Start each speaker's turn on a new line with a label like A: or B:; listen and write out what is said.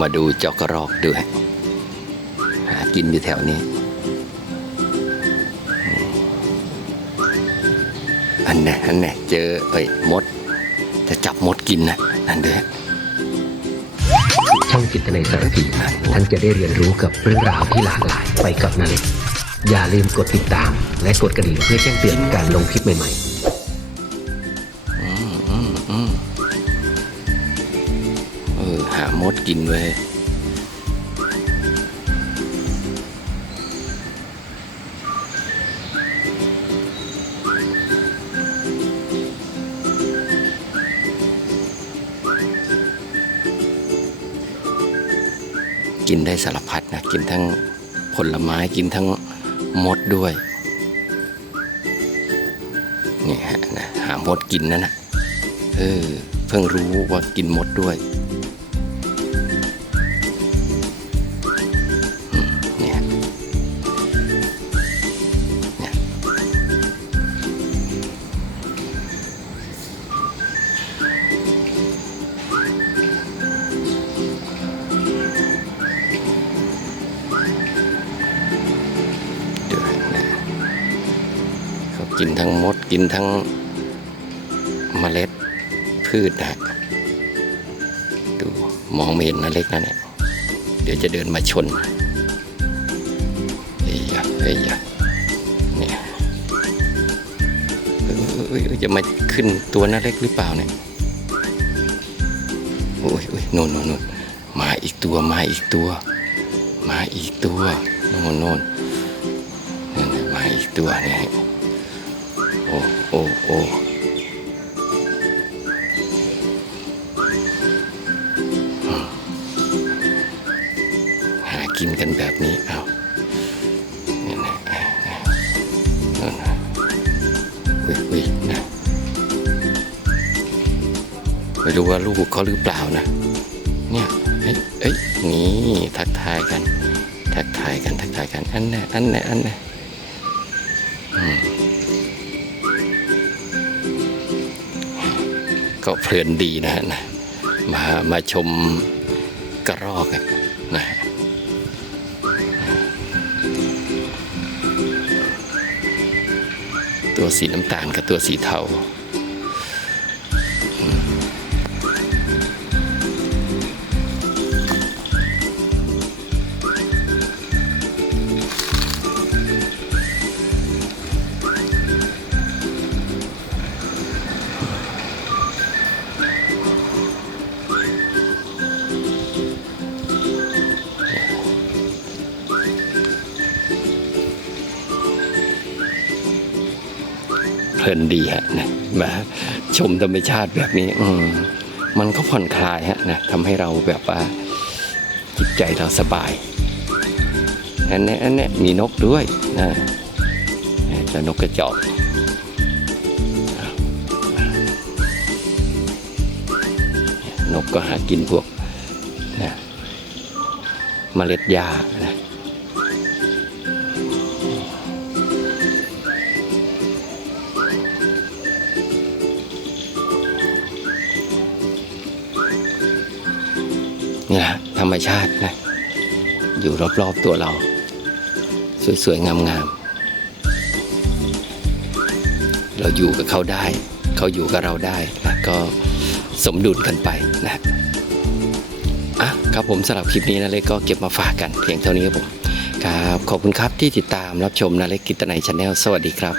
A: มาดูเจอกกระรอกด้วย หากินอยู่แถวนี้ อันนี้อันนี้เจอเอ้ยมด จะจับมดกินนะนั่นเด้อ
B: ช่องจิตในสารพีท่านจะได้เรียนรู้กับเรื่องราวที่หลากหลายไปกับนาเล็กอย่าลืมกดติดตาม และกดกระดิ่งเพื่อแจ้งเตือนการลงคลิปใหม่ๆ
A: มดกินเว้ยกินได้สารพัดนะ กินทั้งผลไม้กินทั้งมดด้วย นี่ฮะนะหามดกินนั่นนะเออเพิ่งรู้ว่ากินมดด้วย กินทั้งมดกินทั้งเมล็ดพืชนะฮะดูมองไม่เห็นนะเล็กนะเนี่ยเดี๋ยวจะเดินมาชนเฮ้ยเฮ้ยเนี่ยจะมาขึ้นตัวน่าเล็กหรือเปล่าเนี่ยโอ้ยโอ้ยโน่นโน่นนมาอีกตัวมาอีกตัว มาอีกตัวโน่นโน่นนั่นน่มาอีกตัวเนี่ย โอ้โอ้โอ้หากินกันแบบนี้เอานี่นะนั่นนะวิวินะไม่รู้ว่าลูกเขาหรือเปล่านะ เนี่ยเอ้ยเอ้ยนี่ทักทายกัน ทักทายกัน ทักทายกัน อันน่ะอันน่ะอันน่ะอืม ก็เพลินดีนะฮะนะมามาชมกระรอกนะตัวสีน้ำตาลกับตัวสีเทา ลินดีฮะนะมาชมธรรมชาติแบบนี้ อืมมันก็ผ่อนคลายฮะนะทำให้เราแบบว่าจิตใจเราสบายอันนี้อันนี้มีนกด้วยนะแต่นกกระจอกนกก็หากินพวกนะเมล็ดหญ้านะ รรมชาตินะ อยู่รอบๆตัวเรา สวยๆ งามๆ เราอยู่กับเขาได้ เขาอยู่กับเราได้นะก็สมดุลกันไปนะอะครับผมสำหรับคลิปนี้นะเล็กก็เก็บมาฝากกันเพียงเท่านี้ครับผม ครับ ขอบคุณครับที่ติดตามรับชมนาเล็กกิตนัยชาแนลสวัสดีครับ